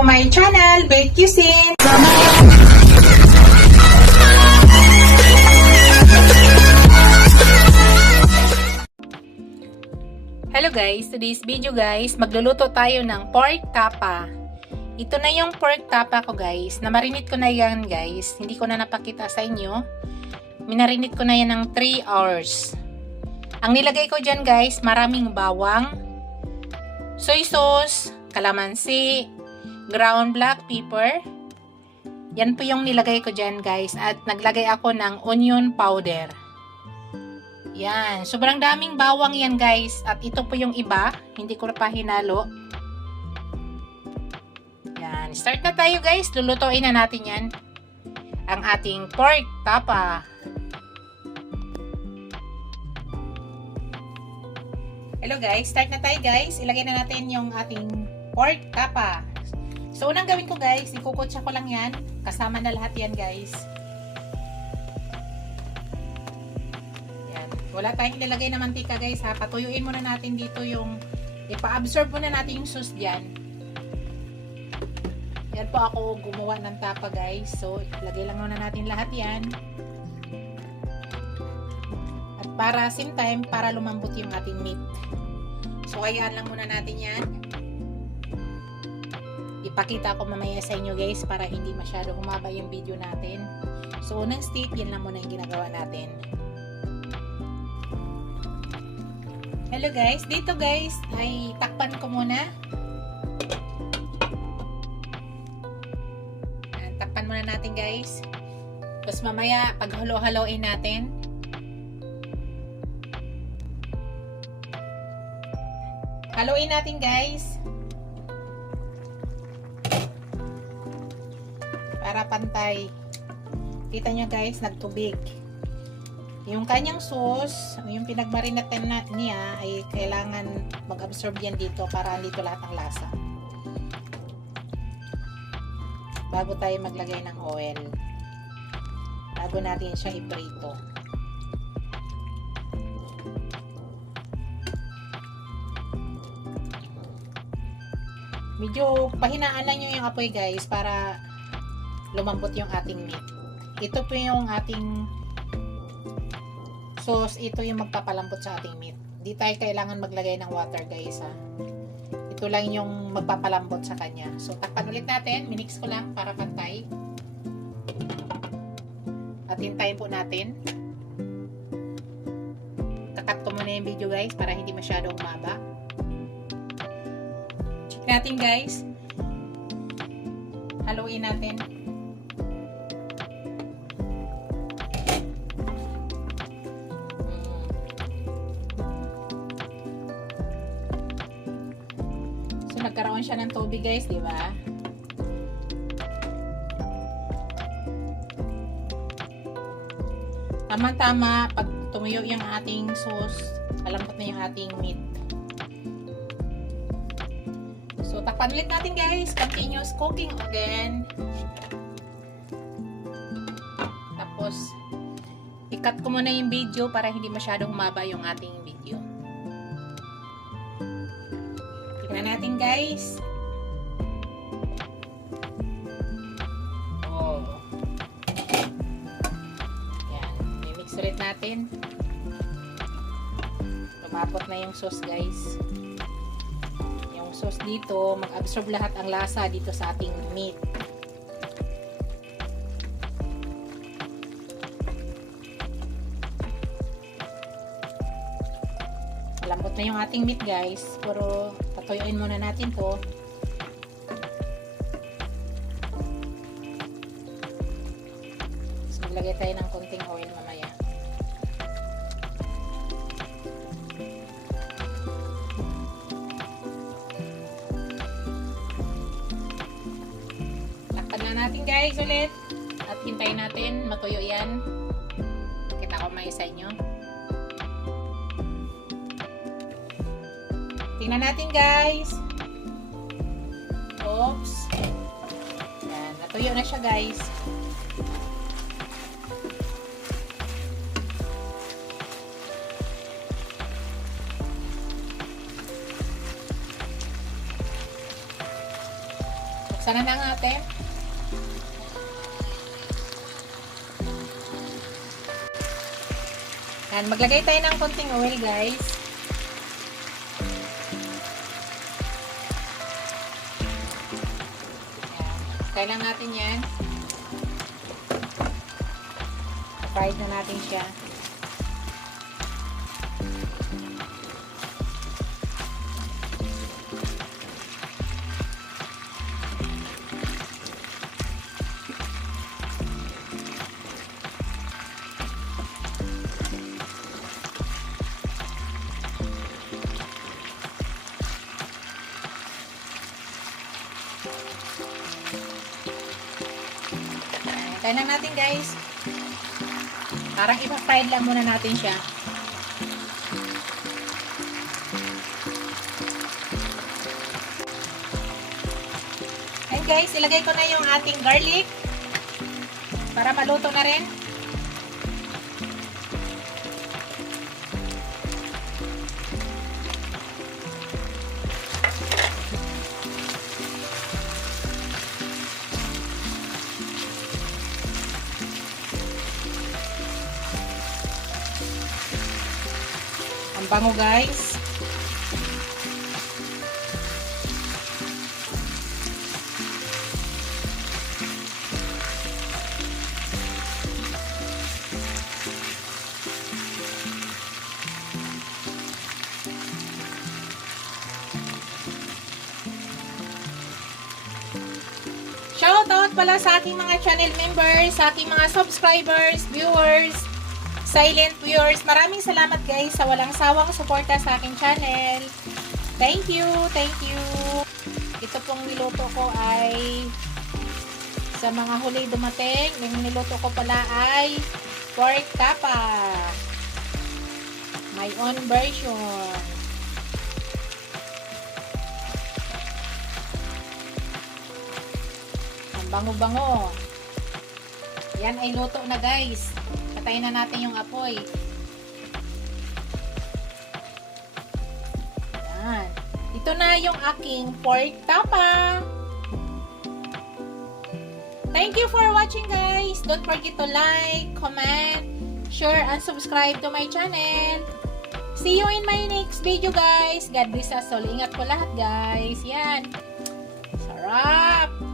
to my channel, Bake Cuisine. Hello guys, today's video guys, magluluto tayo ng pork tapa. Ito na yung pork tapa ko guys, namarinate ko na yan guys, hindi ko na napakita sa inyo. Minarinate ko na yan ng 3 hours. Ang nilagay ko dyan guys, maraming bawang, soy sauce, kalamansi, ground black pepper. Yan po yung nilagay ko dyan guys, at naglagay ako ng onion powder. Yan, sobrang daming bawang yan guys, at ito po yung iba, hindi ko pa hinalo. Yan, start na tayo guys, lulutuin na natin yan. Ang ating pork tapa. Hello guys, start na tayo guys, ilagay na natin yung ating pork tapa. So unang gawin ko guys, ikukutsa ko lang yan, kasama na lahat yan guys. Wala tayong ilalagay na mantika guys ha. Patuyuin muna natin dito yung ipa-absorb muna natin yung sauce dyan. Yan po ako gumawa ng tapa guys. So ilagay lang muna natin lahat yan. At para same time, para lumambot yung ating meat. So hayaan lang muna natin yan. Ipakita ko mamaya sa inyo guys para hindi masyado humaba yung video natin. So unang step, yan lang muna yung ginagawa natin. Hello guys, dito guys ay takpan ko muna. Takpan muna natin guys. Tapos mamaya paghalo-haloin natin. Haluin natin guys. Para pantay. Kita nyo guys, nagtubig. Yung kanyang sauce, yung pinagmarinate niya ay kailangan mag-absorb yan dito para dito lahat ng lasa. Bago tayo maglagay ng oil. Bago natin siya iprito. Medyo pahinaan lang nyo yung apoy guys para lumambot yung ating meat. Ito po yung ating sauce, ito yung magpapalambot sa ating meat. Di tayo kailangan maglagay ng water guys ha. Ito lang yung magpapalambot sa kanya. So takpan ulit natin, minix ko lang para pantay. At hintayin po natin. Kakat ko muna yung video guys para hindi masyadong humaba. Check natin guys. Haluin natin. Nagkaroon siya ng tubig guys, di ba? Tama-tama, pag tumuyo yung ating sauce, malambot na yung ating meat. So, takpan ulit natin guys. Continuous cooking again. Tapos, i-cut ko muna yung video para hindi masyadong humaba yung ating video. Tignan natin guys. Oh. Yan. I-mix ulit natin. Lumapot na yung sauce guys. Yung sauce dito, mag-absorb lahat ang lasa dito sa ating meat. Lambot na yung ating meat guys, pero patuyuin muna natin to. So, maglagay tayo ng konting oil mamaya. Lakpan na natin guys ulit at hintayin natin matuyo yan. Kita ko may sa inyo. Tingnan natin guys. Oops. Yan, natuyo na siya guys. Sana na natin. Yan, maglagay tayo ng konting oil, guys. Yan. Kailan natin yan. Fried na natin siya. Tayo lang natin, guys. Parang ipa-fried lang muna natin siya. Ayan, guys, ilagay ko na yung ating garlic para maluto na rin. Ang bango, guys. Shoutout pala sa aking mga channel members, sa aking mga subscribers, viewers, silent viewers. Maraming salamat, guys, sa walang sawang suporta sa aking channel. Thank you, thank you. Ito pong niluto ko ay sa mga huli dumating. Yung niluto ko pala ay pork tapa. My own version. Ang bango-bango. Yan ay luto na, guys. Patayin na natin yung apoy. Yan. Ito na yung aking pork tapa. Thank you for watching, guys. Don't forget to like, comment, share, and subscribe to my channel. See you in my next video, guys. God bless us all. Ingat po lahat, guys. Yan. Sarap.